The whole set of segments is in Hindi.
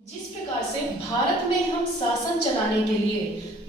जिस प्रकार से भारत में हम शासन चलाने के लिए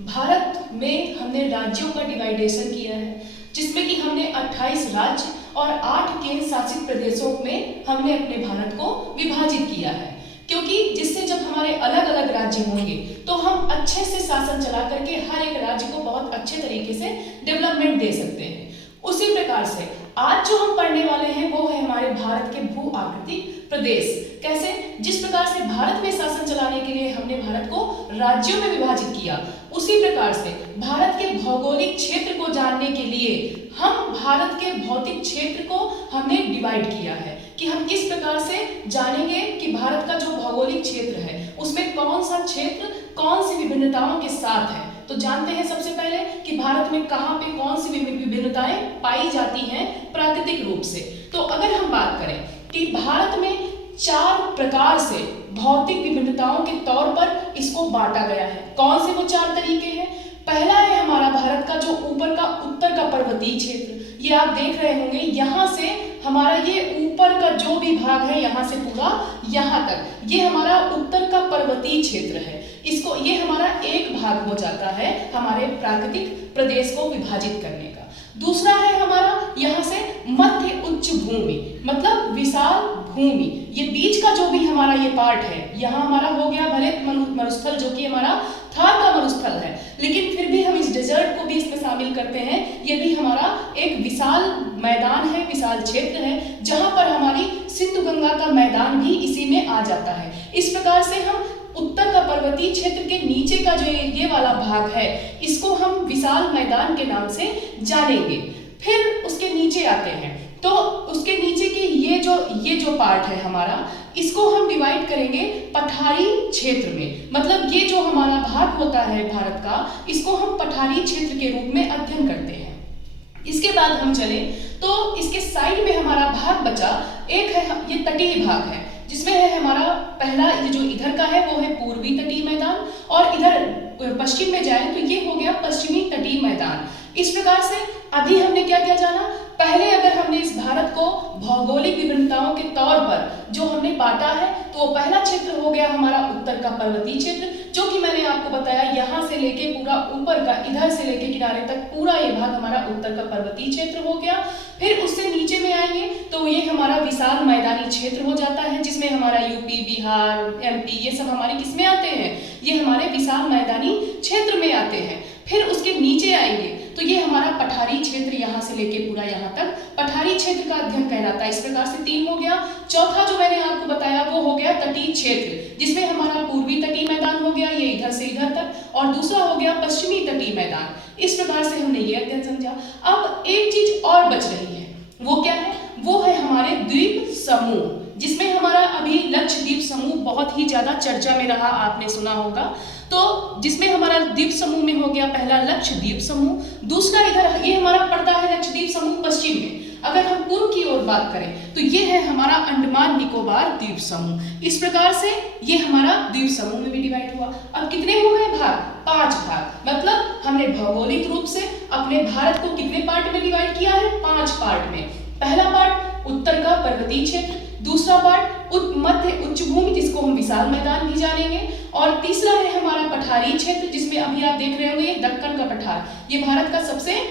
भारत में हमने राज्यों का डिवाइडेशन किया है, जिसमें कि हमने 28 राज्य और 8 केंद्र शासित प्रदेशों में हमने अपने भारत को विभाजित किया है, क्योंकि जिससे जब हमारे अलग अलग राज्य होंगे तो हम अच्छे से शासन चला करके हर एक राज्य को बहुत अच्छे तरीके से डेवलपमेंट दे सकते हैं। उसी प्रकार से आज जो हम पढ़ने वाले हैं वो है हमारे भारत के भू आकृतिक प्रदेश। कैसे? जिस प्रकार से भारत में शासन चलाने के लिए हमने भारत को राज्यों में विभाजित किया, उसी प्रकार से भारत के भौगोलिक क्षेत्र को जानने के लिए हम भारत के भौतिक क्षेत्र को हमने डिवाइड किया है कि हम किस प्रकार से जानेंगे कि भारत का जो भौगोलिक क्षेत्र है उसमें कौन सा क्षेत्र कौन सी विभिन्नताओं के साथ है। तो जानते हैं सबसे पहले कि भारत में कहाँ पे कौन सी विभिन्नताएं पाई जाती हैं प्राकृतिक रूप से। तो अगर हम बात करें कि भारत में 4 प्रकार से भौतिक विभिन्नताओं के तौर पर इसको बांटा गया है। कौन से वो 4 तरीके हैं? पहला है हमारा भारत का जो ऊपर का उत्तर का पर्वतीय क्षेत्र, ये आप देख रहे होंगे, यहाँ से हमारा ये ऊपर का जो भी भाग है यहाँ से पूरा यहाँ तक, ये हमारा उत्तर का पर्वतीय क्षेत्र है। इसको ये हमारा एक भाग हो जाता है हमारे प्राकृतिक प्रदेश को विभाजित करने का। दूसरा है हमारा यहाँ से मध्य उच्च भूमि, मतलब विशाल भूमि। ये बीच का जो भी हमारा ये पार्ट है, यहाँ हमारा हो गया भले मरुस्थल जो कि हमारा थार का मरुस्थल है, लेकिन फिर भी हम इस डेजर्ट को भी इसमें शामिल करते हैं। ये भी हमारा एक विशाल मैदान है, विशाल क्षेत्र है, जहाँ पर हमारी सिंधु गंगा का मैदान भी इसी में आ जाता है। इस प्रकार से हम उत्तर का पर्वतीय क्षेत्र के नीचे का जो ये वाला भाग है इसको हम विशाल मैदान के नाम से जानेंगे। फिर उसके नीचे आते हैं तो उसके नीचे के ये जो पार्ट है हमारा, इसको हम डिवाइड करेंगे पठारी क्षेत्र में। मतलब ये जो हमारा भाग होता है भारत का, इसको हम पठारी क्षेत्र के रूप में अध्ययन करते हैं। इसके बाद हम चले तो इसके साइड में हमारा भाग बचा एक है, ये तटीय भाग है, जिसमें है हमारा पहला ये जो इधर का है वो है पूर्वी तटीय मैदान, और इधर पश्चिम में जाए तो ये हो गया पश्चिमी तटीय मैदान। इस प्रकार से अभी हमने क्या क्या जाना? पहले अगर हमने इस भारत को भौगोलिक विभिन्नताओं के तौर पर जो हमने बांटा है तो पहला क्षेत्र हो गया हमारा उत्तर का पर्वतीय क्षेत्र, जो कि मैंने आपको बताया यहाँ से लेके पूरा ऊपर का इधर से लेके किनारे तक पूरा ये भाग हमारा उत्तर का पर्वतीय क्षेत्र हो गया। फिर उससे नीचे में आएंगे तो ये हमारा विशाल मैदानी क्षेत्र हो जाता है, जिसमें हमारा यूपी, बिहार, एमपी ये सब हमारे किसमें आते हैं? ये हमारे विशाल मैदानी क्षेत्र में आते हैं। फिर उसके नीचे आएंगे तो ये हमारा पठारी क्षेत्र यहाँ से लेके पूरा यहाँ तक पठारी क्षेत्र का अध्ययन कहलाता है। इस प्रकार से 3 हो गया। चौथा जो मैंने आपको बताया वो हो गया तटीय क्षेत्र, जिसमें हमारा पूर्वी तटीय मैदान हो गया, ये इधर से इधर तक, और दूसरा हो गया पश्चिमी तटीय मैदान। इस प्रकार से हमने ये अध्ययन समझा। अब एक चीज और बच रही है, वो क्या है? वो है हमारे द्वीप समूह, जिसमें हमारा अभी लक्षद्वीप समूह बहुत ही ज्यादा चर्चा में रहा, आपने सुना होगा। तो जिसमें हमारा द्वीप समूह में हो गया पहला लक्षद्वीप समूह, दूसरा इधर ये हमारा पड़ता है लक्षद्वीप समूह पश्चिम में। अगर हम पूर्व की ओर बात करें तो ये है हमारा अंडमान निकोबार द्वीप समूह। इस प्रकार से ये हमारा द्वीप समूह में भी डिवाइड हुआ। अब कितने हो गए भाग? 5 भाग। मतलब हमने भौगोलिक रूप से अपने भारत को कितने पार्ट में डिवाइड किया है? 5 पार्ट में। पहला पार्ट उत्तर का पर्वतीय क्षेत्र, दूसरा पार्ट मध्य उच्च भूमि जिसको हम विशाल मैदान भी जानेंगे, और तीसरा है हमारा पठारी क्षेत्र, जिसमें अभी आप देख रहे होंगे दक्कन का पठार, ये भारत का सबसे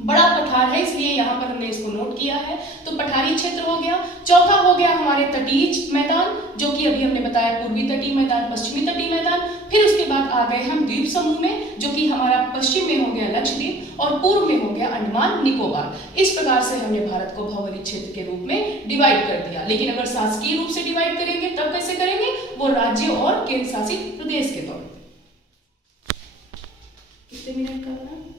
बड़ा पठार है, इसलिए यहाँ पर हमने इसको नोट किया है। तो पठारी क्षेत्र हो गया। चौथा हो गया हमारे तटीय मैदान, जो कि अभी हमने बताया पूर्वी तटीय मैदान, पश्चिमी तटीय मैदान। फिर उसके बाद आ गए हम द्वीप समूह में, जो कि हमारा पश्चिम में हो गया लक्षद्वीप और पूर्व में हो गया अंडमान निकोबार। इस प्रकार से हमने भारत को भौगोलिक क्षेत्र के रूप में डिवाइड कर दिया। लेकिन अगर शासकीय रूप से डिवाइड करेंगे तब कैसे करेंगे? वो राज्यों और केंद्र शासित प्रदेश के तौर पर। कितने मिनट का बना?